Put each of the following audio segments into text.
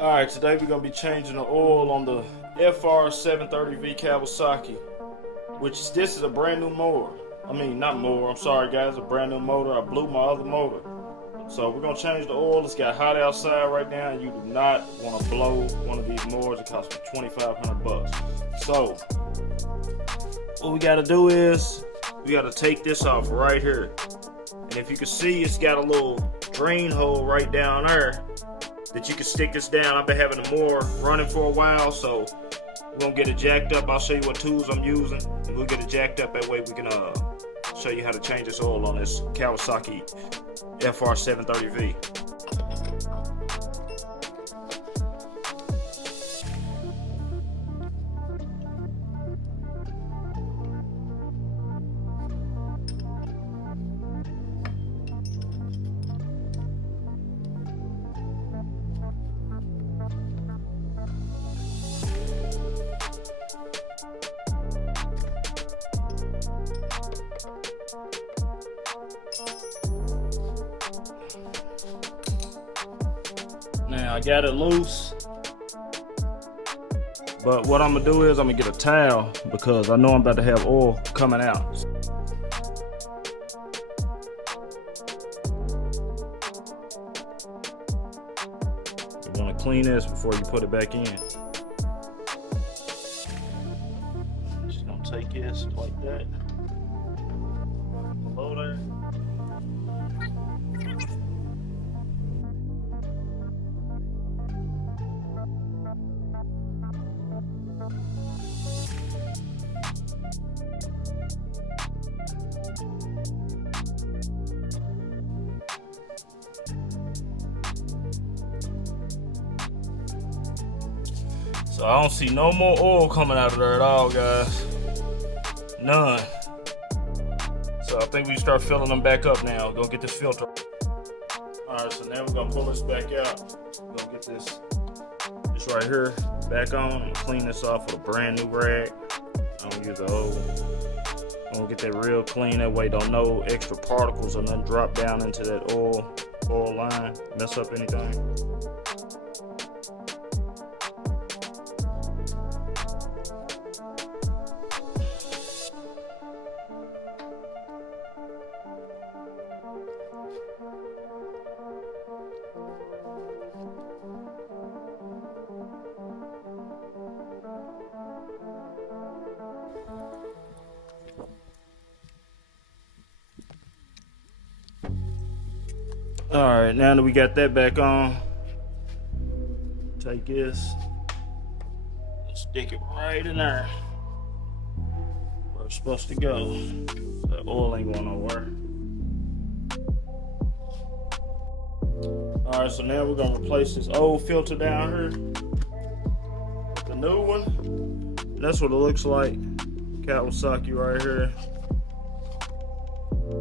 Alright, today we're going to be changing the oil on the FR730V Kawasaki, which this is a brand new motor. I'm sorry guys, a brand new motor. I blew my other motor. So we're going to change the oil. It's got hot outside right now, and you do not want to blow one of these motors. It costs me $2,500. So what we got to do is we got to take this off right here. And if you can see, it's got a little drain hole right down there that you can stick this down. I've been having the mower running for a while, so we're gonna get it jacked up. I'll show you what tools I'm using, and we'll get it jacked up. That way we can show you how to change this oil on this Kawasaki FR730V. Now I got it loose, but what I'm gonna do is I'm gonna get a towel because I know I'm about to have oil coming out. You want to clean this before you put it back in. Just gonna take this like that, below there. So I don't see no more oil coming out of there at all, guys. None. So I think we start filling them back up now. Go get this filter. Alright, so now we're gonna pull this back out. We're gonna get this right here back on. I'm gonna clean this off with a brand new rag. I'm gonna use the old. I'm gonna get that real clean. That way don't no extra particles or nothing drop down into that oil line, mess up anything. Alright, now that we got that back on, take this, stick it right in there where it's supposed to go. The oil ain't going nowhere. Alright, so now we're going to replace this old filter down here with the new one. And that's what it looks like. Kawasaki right here.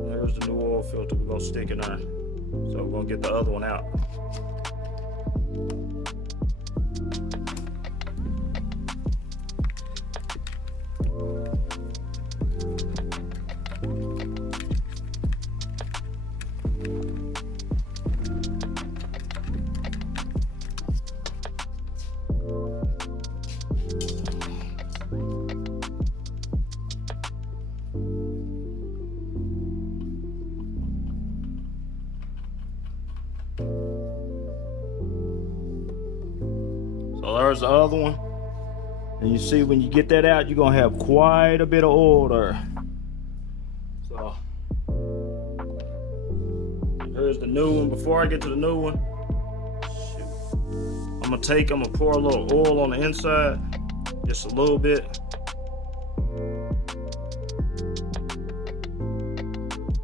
There's the new oil filter we're going to stick in there. So we're gonna get the other one out. So there's the other one. And you see when you get that out, you're gonna have quite a bit of oil there. So here's the new one. Before I get to the new one, I'm gonna pour a little oil on the inside, just a little bit.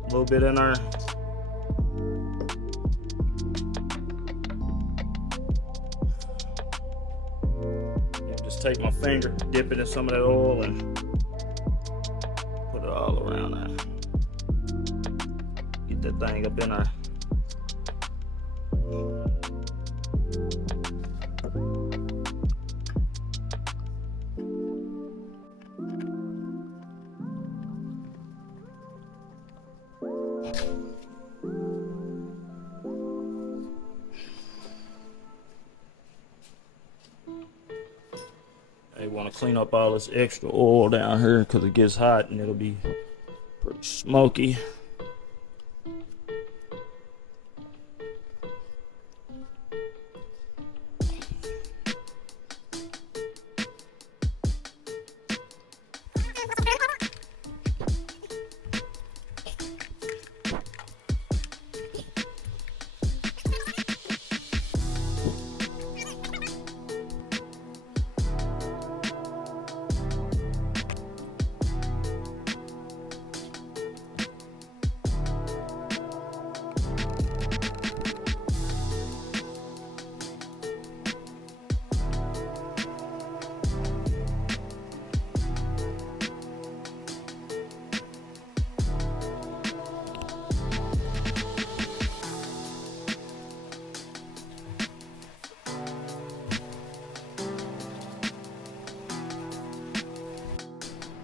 A little bit in there. Take my finger, dip it in some of that oil, and put it all around there. Get that thing up in there. They want to clean up all this extra oil down here because it gets hot and it'll be pretty smoky.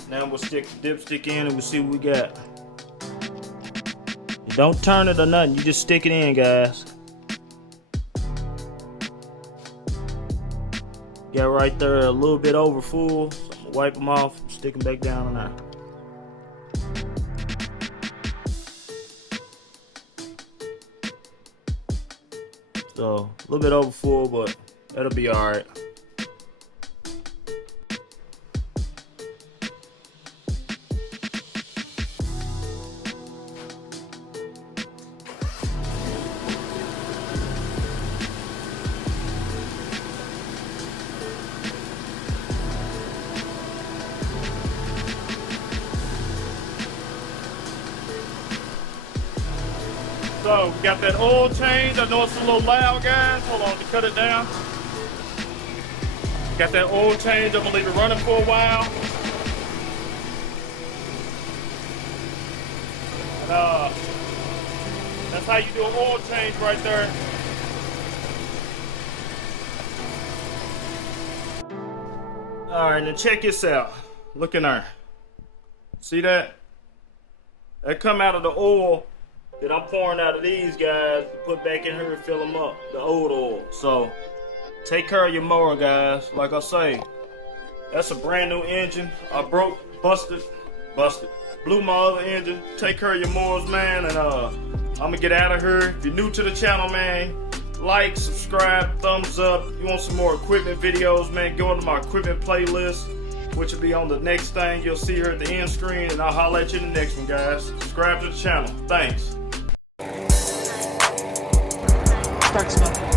Now we'll stick the dipstick in and we'll see what we got. Don't turn it or nothing, you just stick it in, guys. Got right there a little bit over full, so I'm gonna wipe them off, stick them back down on there. So, a little bit over full, but that'll be alright. So, we got that oil change. I know it's a little loud, guys. Hold on to cut it down. Got that oil change. I'm gonna leave it running for a while. And, that's how you do an oil change right there. Alright, now check this out. Look in there. See that? That come out of the oil that I'm pouring out of these guys to put back in here and fill them up, the old oil. So take care of your mower, guys. Like I say, that's a brand new engine. I busted, blew my other engine. Take care of your mowers, man, and I'm gonna get out of here. If you're new to the channel, man, like, subscribe, thumbs up. If you want some more equipment videos, man, go into my equipment playlist, which will be on the next thing you'll see here at the end screen, and I'll holler at you in the next one, guys. Subscribe to the channel. Thanks. Start smoking.